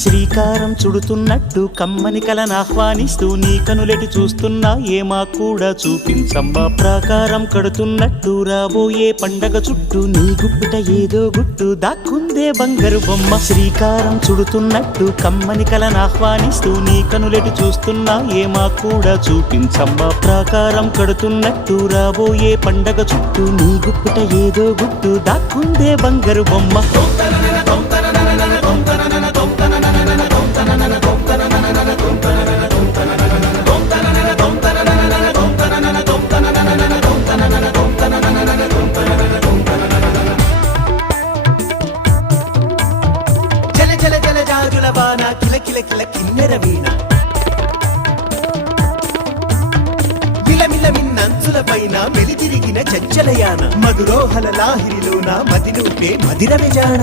శ్రీకారం చుడుతున్నట్టు కమ్మని కలనాహ్వానిస్తూ నీ కనులెటి చూస్తున్నా ఏమా కూడా చూపించమ్మా ప్రాకారం కడుతున్నట్టు రాబోయే పండగ చుట్టూ నీ గుప్పిట ఏదో గుట్టు దాక్కుందే బంగారు బొమ్మ శ్రీకారం చుడుతున్నట్టు కమ్మని కలనాహ్వానిస్తూ నీ కనులెటి చూస్తున్నా ఏమా కూడా చూపించమ్మా ప్రాకారం కడుతున్నట్టు రాబోయే పండగ చుట్టూ నీ గుప్పిట ఏదో గుట్టు దాక్కుందే బంగారు బొమ్మ కిల కిల కిల కిన్నెర వీణ మిలమిల మిన్నంచుల పైన మెలితిరిగిన చంచలయాన మధురోహల లాహిరిలోన మదినూపే మదిర విజాణ